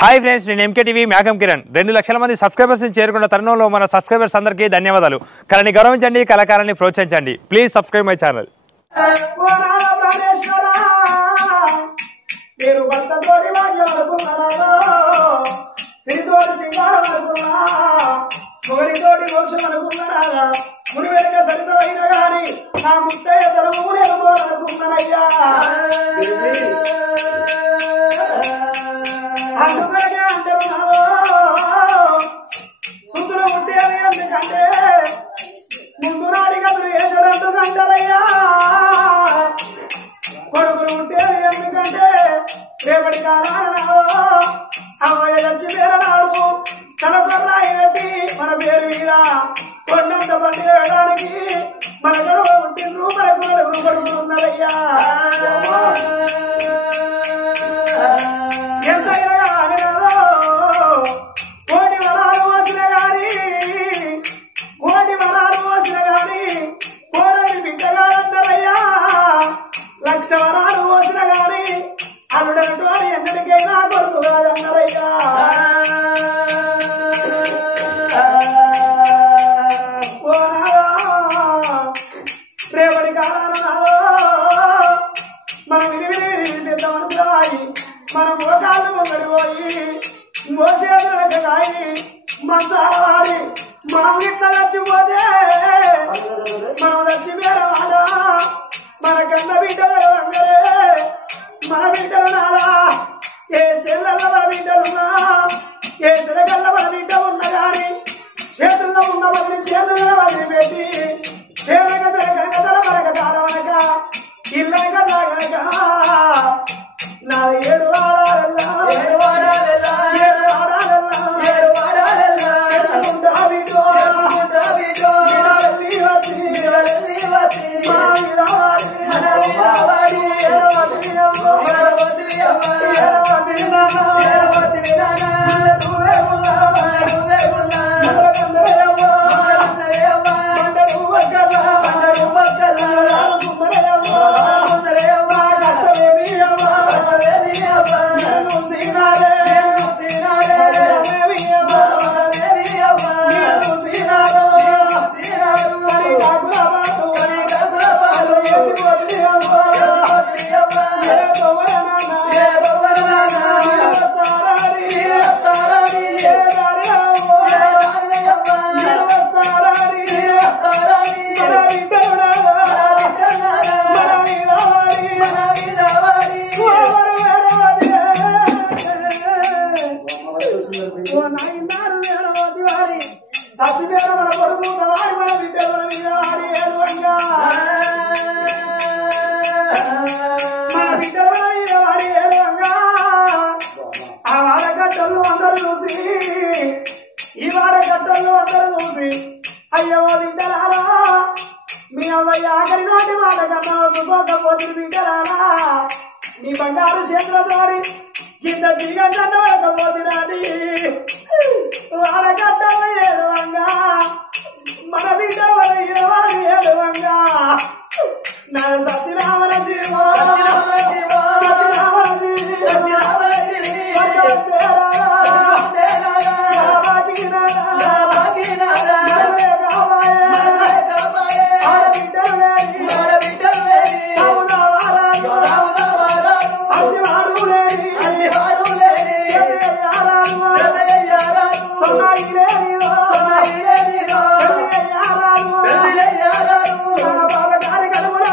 Hi friends, నేను MKTV మేఘం కిరణ్. 2 లక్షల మంది సబ్స్క్రైబర్స్ చేరుకున్న తరుణంలో మన సబ్స్క్రైబర్స్ అందరికీ ధన్యవాదాలు. కళని గౌరవించండి, కళాకారాన్ని ప్రోత్సహించండి. Please subscribe my channel. రేపటి కాలాలు అమ్మాయి వచ్చి వేరనాడు తనకొర్రాయినట్టి మన పేరు మీద కొండంత బండి వేయడానికి మన గడవ పుట్టిండ్రు మనకు నలుగురు పడుకున్నదయ్యా. ఎంతైనా కానీ కోటి వరాలు వచ్చిన గాని కోడని బిడ్డగారన్నారయ్యా. 1,00,000 వరాలు వచ్చిన గాని అల్లుడంటూ అని ఎన్నటికైనా కొడుకు కాదన్నారయ్యా. రేపటి కాలాలలో మనం విధి పెద్ద మనసురాయి మన మోకాళ్ళు ముంగడిపోయి మోసేదనక కాయి మంచాడి మనం ఇట్లా చచ్చిపోతే మనం చచ్చి వేరవాడ మన కన్న బిడ్డలు అందరే మన బిడ్డలు నాలా ఏ చెల్లెల్ల మన బిడ్డలున్నా ఏ తిరగల్ల మన బిడ్డ ఉన్నా గాని చేతుల్లో ఉన్న వదిలి చేతుల్లో వదిలిపెట్టి చేరక తిరగక తలవరక తారవనక ఇల్లక సాగనక నాది 7 వాడాలల్లా అయ్యో బిడ్డలారా మీ అవ్వయ్య ఆఖరి నోటి మాట కన్నా సుఖోకపోతే బిడ్డలారా నీ బంగారు చేతులతోని కింద చీగపోతురాని వాడగడ్డలు ఏడువంగా మన బిడ్డ వాడు ఏడువంగా నా సత్యరామల జీవో బాబా గారి కడుపులో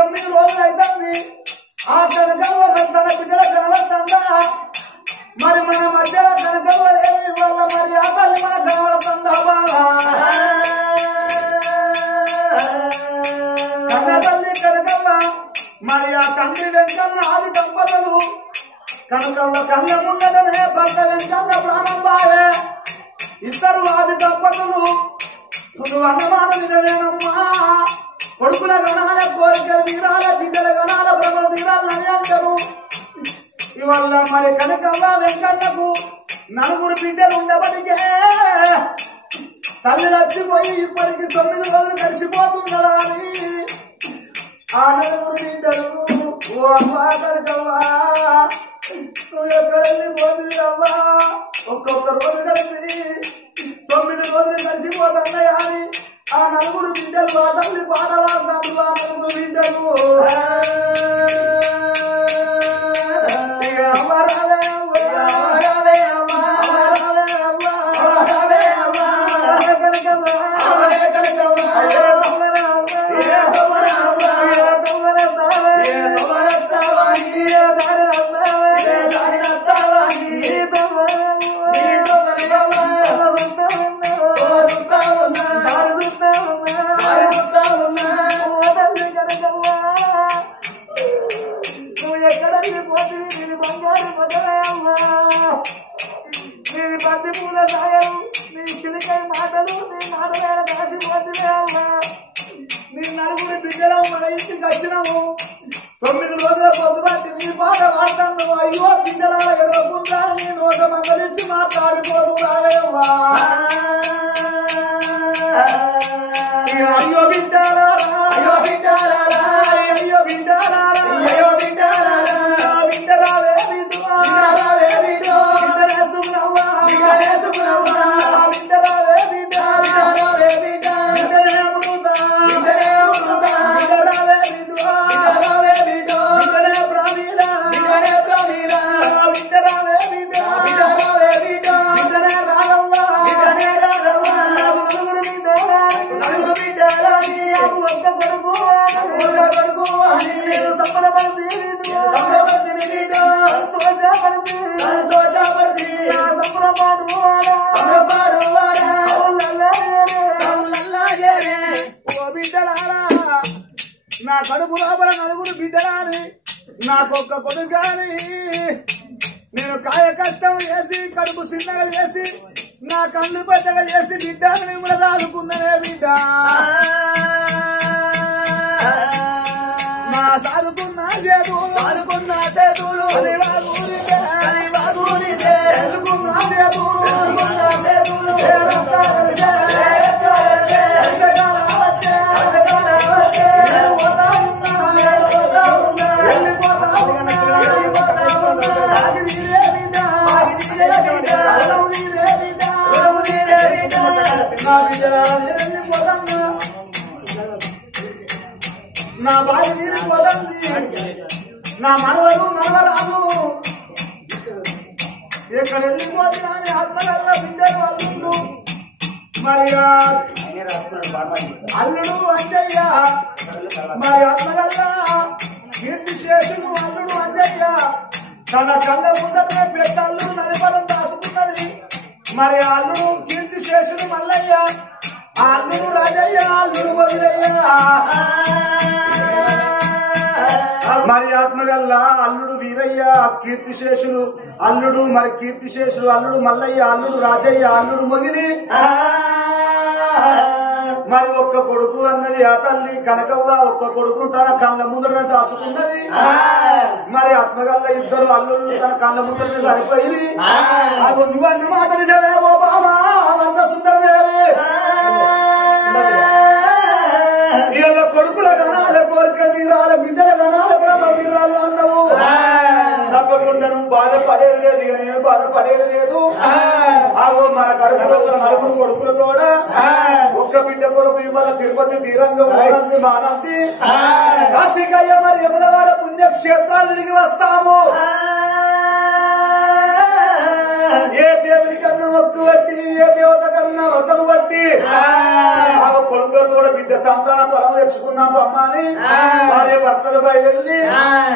9 రోజులు అవుతుంది ఆ కనకవ్వ తన బిడ్డల కనబడుతుందా మరి మన మధ్యలో కనకవ్వ లేని వల్ల మరి ఆ తల్లి మన కనబడుతుందా బాగా కన్న తల్లి కనకవ్వ మరి ఆ తండ్రి వెంకన్న ఆది దంపతులు కనకవ్వ కన్న ముందటనే భర్త వెంకన్న ప్రాణం బాయే ఇద్దరు ఆది దంపతులు నువ్వు అన్నమాట నిజమేనమ్మా కొడుకుల గణాల కోరికలు తీరాల బిడ్డల గణాల భ్రమలు తీరాలని అంటారు ఇవాళ మరి కనకవ్వ వెంకన్నకు 4 బిడ్డలు ఉండబడికే తల్లి చచ్చిపోయి ఇప్పటికి 9 రోజులు కలిసిపోతున్నదా అని ఆ 4 బిడ్డలు ఓ అమ్మా కనకవ్వ నువ్వు ఎక్కడ వెళ్ళిపోతున్నావా ఒక్కొక్క రోజు కలిసి 9 రోజులు కలిసిపోతున్నాయా అని ఆ 4 బిడ్డలు ఆ తల్లి పాడవాడు ఆ 4 బిడ్డలు నా కడుపు లోపల 4 బిడ్డలాని నాకొక్క కొడుకు కానీ నేను కాయ కష్టం చేసి కడుపు చిన్నగా చేసి నా కళ్ళు పెద్దగా చేసి బిడ్డను నేను సాదుకున్ననే బిడ్డ నా సాదుకున్న చేతులు నా భార్య తీరిపోతుంది నా మనవరు మనవరాలు ఎక్కడ వెళ్ళిపోతున్నా అని ఆత్మగల్ల బిడ్డలు అల్లుళ్ళు మరి అల్లుడు అంజయ్య మరి ఆత్మగల్ల కీర్తి శేషులు అల్లుడు అంజయ్య తన కళ్ళ ముందటనే పెద్ద అల్లుడు నలపడం దాచుకున్నది మరి అల్లుడు కీర్తి శేషులు మల్లయ్య అల్లుడు రాజయ్య అల్లుడు బదులయ్య మరి ఆత్మగల్ల అల్లుడు వీరయ్య కీర్తిశేషులు అల్లుడు మరి కీర్తిశేషులు అల్లుడు మల్లయ్య అల్లుడు రాజయ్య అల్లుడు మొగిలి మరి ఒక్క కొడుకు అన్నది ఆ తల్లి కనకవ్వ ఒక్క కొడుకును తన కళ్ళ ముందర దాచుకున్నది మరి ఆత్మగల్ల ఇద్దరు అల్లుళ్ళు తన కళ్ళ ముందర సరిపోయి నువ్వన్న మాటలు చదివే ఓ బామా సుందరదేవి వీళ్ళ కొడుకుల గణాల కోరిక తీరాల బిడ్డల గణాల బ్రహ్మ తీరాలు అన్నావు తప్పకుండా నువ్వు బాధపడేది లేదు ఇక నేను బాధపడేది లేదు ఆగో మన కడుపులో 4 కొడుకులతోడ ఒక్క బిడ్డ కొడుకు ఇవాళ తిరుపతి తీరంగా ఊరంది మానంది కాశీకయ్య మరి యమలవాడ పుణ్యక్షేత్రాలు తిరిగి వస్తాము ఏ దేవుని కన్నా మొక్కు బట్టి ఏ దేవత కన్నా వ్రతము బట్టి కొడుకులతో కూడా బిడ్డ సంతానం పొలం తెచ్చుకున్నాం అమ్మని భార్య భర్తలు బయలుదేరి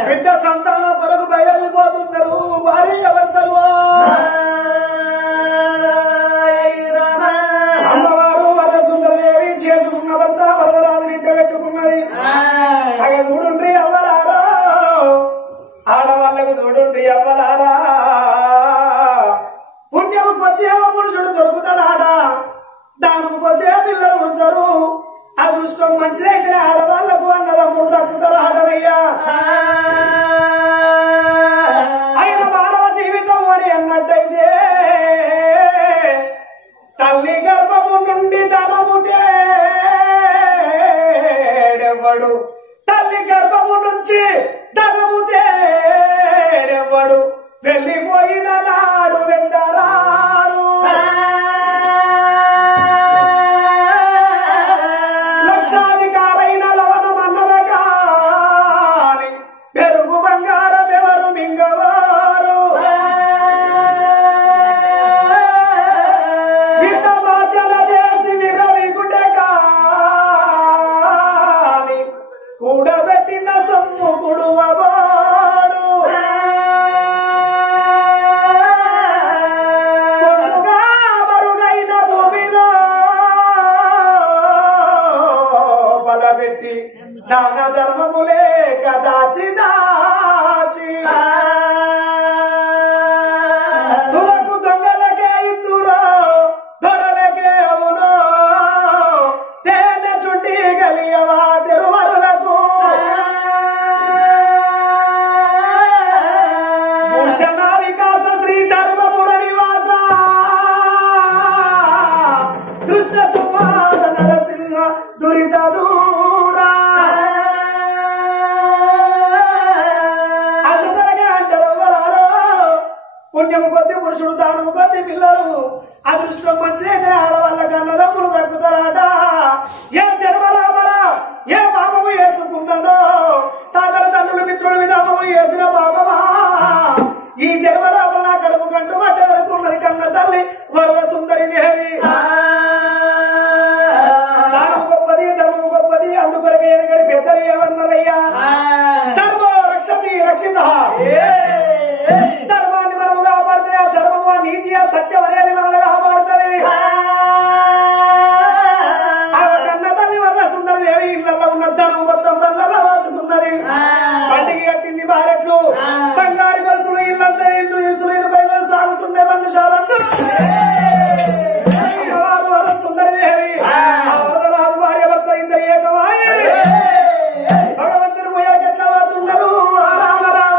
బిడ్డ సంతానం కొరకు బయలుపోతున్నారు భార్య భర్తలు అమ్మవారు వర సుందరదేవి చేసుకున్న భర్త వరరాజు బిడ్డ పెట్టుకున్నది అక్కడ చూడుండ్రి అవ్వరారా ఆడవాళ్ళకు చూడుండ్రి అవ్వరారా పుణ్యము కొద్దిగా పురుషుడు దొరుకుతాడాట దానికి కొద్దిగా పిల్లలు పుడతారు అదృష్టం మంచిదైతే ఆడవాళ్లకు అన్నదమ్ములు దక్కుతారు ఆటనయ్యా ఆయన మానవ జీవితం అని అన్నట్టయితే తల్లి గర్భము నుండి ధనము తేడెవ్వడు తల్లి గర్భము నుంచి ధనము తేడెవ్వడు వెళ్ళిపోయిన నాడు వెంటరారు లక్షాధికారైన లవణ మన్నల కాని పెరుగు బంగారం ఎవరు మింగవారు విత్తమార్జన చేసి విర్రవీగుట కాని కూడబెట్టిన సొమ్ము కుడువబాడు దాన ధర్మములే కదాచి దాచి తులకు దొంగలకే ఇద్దురో దొరలకే అవునో తేనె చుట్టి గలియవా తెరువరులకు భూషణ వికాస శ్రీ ధర్మపుర నివాస దృష్ట సంహార నరసింహ దురిత దూరా పుణ్యము కొద్ది పురుషుడు దానము కొద్ది పిల్లలు అదృష్టం మంచిదైతే ఆడవాళ్ళ కన్నదమ్ములు దక్కుతారాట ఏ జన్మలాభరా ఏ పాపము వేసుకుంటుందో సాగర తండ్రులు మిత్రుల విధామము వేసిన పాపమా ఈ జన్మలాభ నా కడుపు కంటూ పట్ట వరకు ఉన్నది కన్న తల్లి వరద సుందరి దేవి దానము గొప్పది ధర్మము గొప్పది అందుకొరకే ఎనగడి పెద్దలు ఏమన్నారయ్యా ధర్మో రక్షతి రక్షిత ధర్మాన్ని మనము కాపాడితే ఆ ధర్మము ఆ నీతి ఆ సత్యం అనేది మనల్ని కాపాడుతుంది ఆ కన్న తల్లి వరద సుందర దేవి ఇళ్లలో ఉన్న ధనం మొత్తం పళ్ళల్లో వాసుకున్నది బండికి కట్టింది భారెట్లు బంగారు గొలుసులు ఇళ్ళంతా ఇండ్లు ఇసులు ఇరుపై సాగుతుండే మన్ను శాలంతా వరద సుందర దేవి వరద రాజు భార్య భర్త ఇద్దరు ఏకమాయి భగవంతుని ముయ్యకి ఎట్లా పోతున్నారు రామ రామ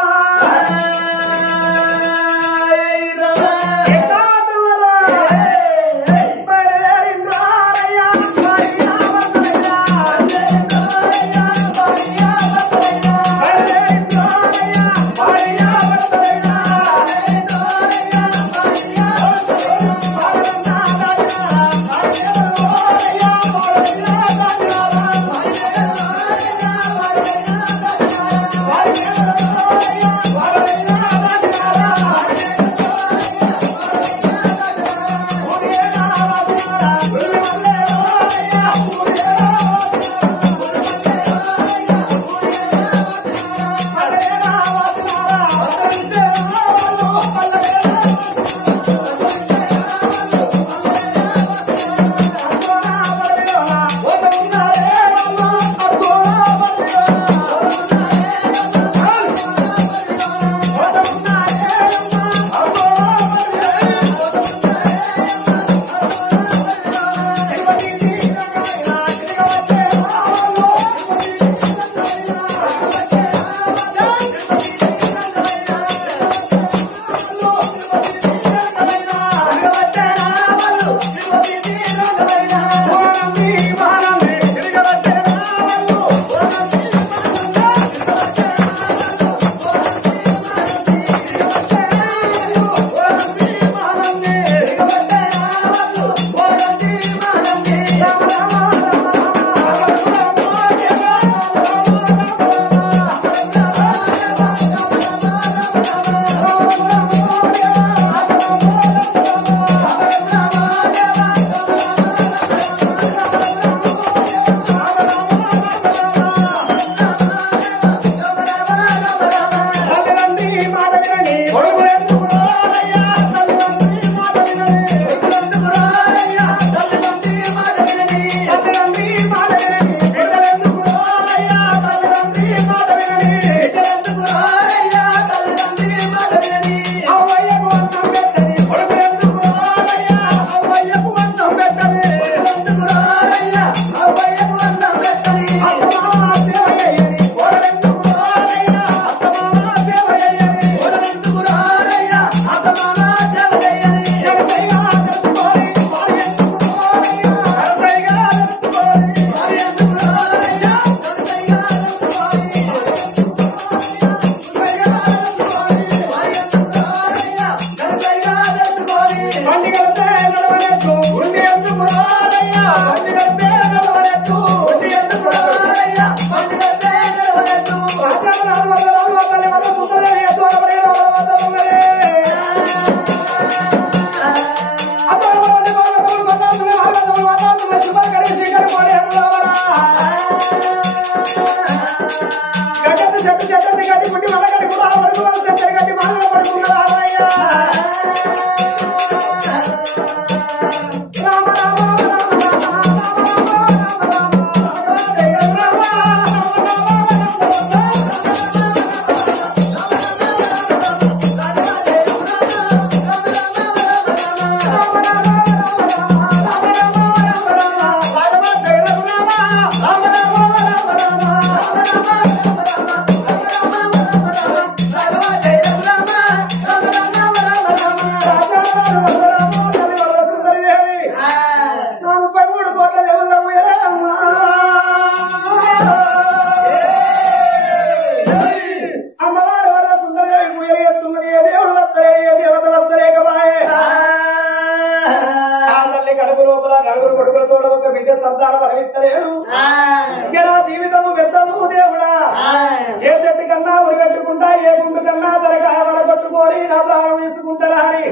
తీసుకొని నా ప్రాణం తీసుకుంటారా అని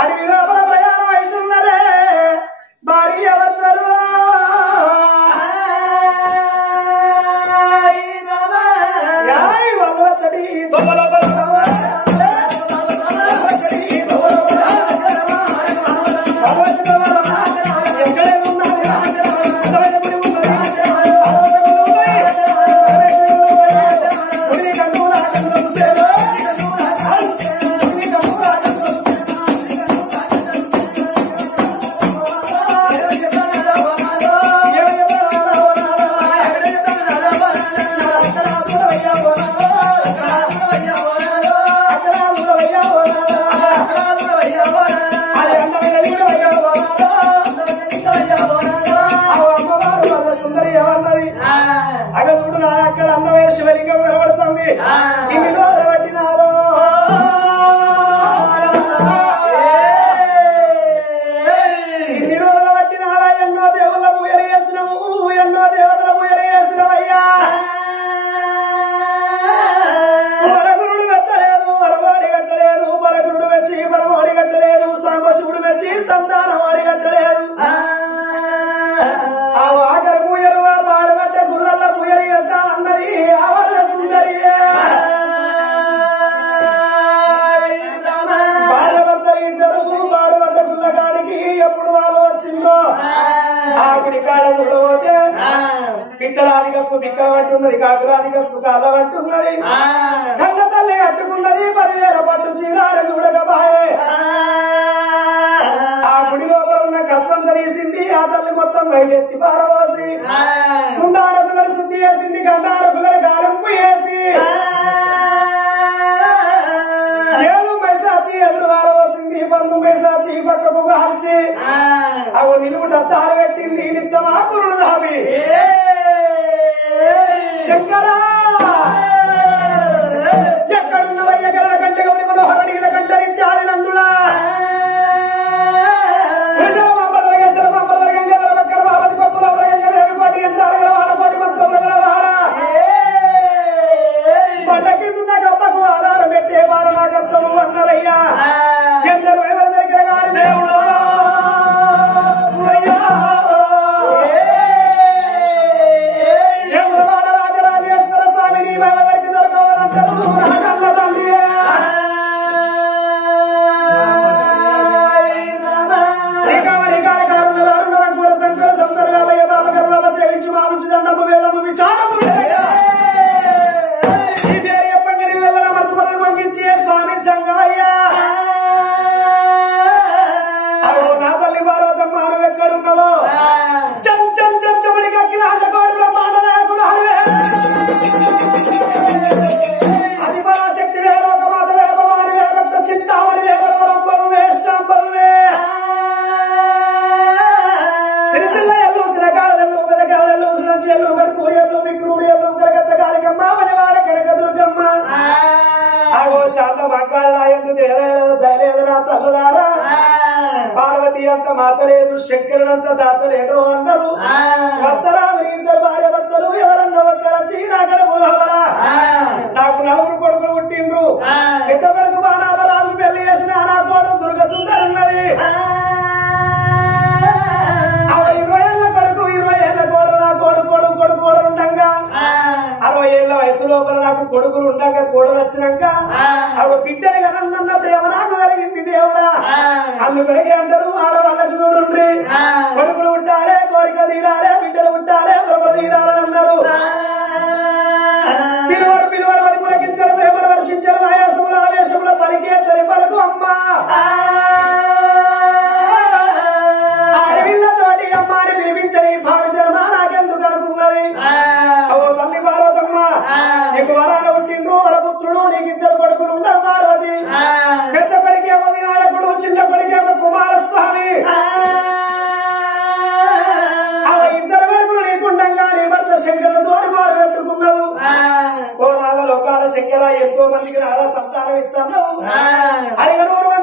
అడవి లోపల ప్రయాణం అవుతున్నదే భార్య ఎవరు వాళ్ళు వచ్చడి దొమ్మల పిట్టరాది కసుపు పిక్కల పట్టున్నది కాకురాది కసుపు కాళ్ళ పట్టున్నది కన్న తల్లి కట్టుకున్నది 10,000 పట్టు చీరాలు చూడకబాయే ఆ గుడి లోపల ఉన్న కసువంత తీసింది ఆ తల్లి మొత్తం బయటెత్తి పారబోసి సుందారకులను శుద్ధి చేసింది గండారకులను గాలింపు వేసి 7 మైసాచి ఎదురు పారబోసింది 19 మైసాచి పక్కకు కాల్చి అవి నిలువుట తారు పెట్టింది నిత్యమాకురుడు దావి శంకరా ఎక్కడున్న వయ్యగల కంటే గౌరి మనోహర నీల కంటరించాలి నందుడా పండకిందున్న గప్పకు ఆధారం పెట్టే వారు నా కర్తము అన్నారయ్యా ఎందరు ఎవరి దగ్గర గారి దేవుడు పార్వతి అంత మాతలేదు శంకరుడంత దాతలేడు అన్నారు వస్తరా ఇద్దరు భార్య భర్తలు ఎవరన్నా ఒక్కర చీనాగడ బులవరా నాకు 4 కొడుకులు పుట్టిండ్రు పెద్ద కొడుకు బాణాపరాజు పెళ్లి చేసిన నా కోడలు దుర్గ సుందరన్నది 20 ఏళ్ల కొడుకు 20 ఏళ్ల కోడలు నా కొడుకు ఉండంగా 60 ఏళ్ల వయసు లోపల నాకు కొడుకులు ఉండగా కోడలు వచ్చినాక అవి బిడ్డలు కనన్న ప్రేమ నాకు కలిగింది దేవుడా అందుకొరకే అంటారు ఆడవాళ్ళకు చూడండి కొడుకులు పుట్టాలే కోరికలు తీరాలే బిడ్డలు పుట్టాలే బ్రహ్మలు తీరాలని అన్నారు పిలువరు మరి పులకించరు ప్రేమను వర్షించరు ఆయాసములు ఆవేశములు పలికే తరి పలుకు అమ్మా ఆడవిళ్ళతోటి అమ్మాని పిలిపించని భావి జన్మ నాకెందుకు అనుకున్నది అవో తల్లి పార్వతమ్మ నీకు వరాన పుట్టిండ్రు వరపుత్రుడు నీకు 2 కొడుకులు ఉండరు పార్వతి పెద్ద కొడుకేమో వినాయకుడు చిన్న కొడుకేమో కుమారస్వామి 2 కొడుకులు నీకుండగా నీ భర్త శంకరులతో మారు పెట్టుకున్నావు ఓ నాగ లోకాల శంకర ఎంతో మందికి నాగా సంతానం ఇస్తున్నావు అడిగ 100